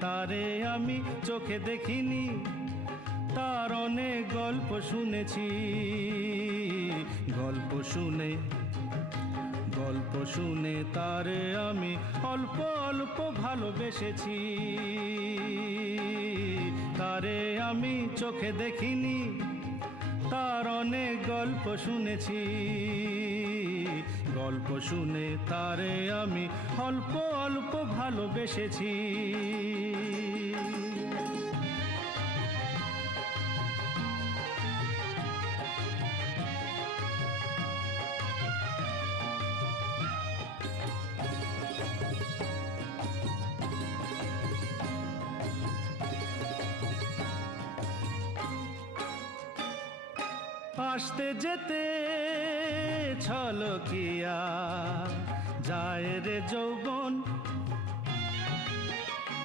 তারে আমি চোখে দেখিনি, তার অনেক গল্প শুনেছি। গল্প শুনে তারে আমি অল্প অল্প ভালোবেসেছি। তারে আমি চোখে দেখিনি, তার অনেক গল্প শুনেছি। গল্প শুনে তারে আমি অল্প অল্প ভালোবেসেছি। আসতে যেতে ছলকিয়া যায় রে যৌবন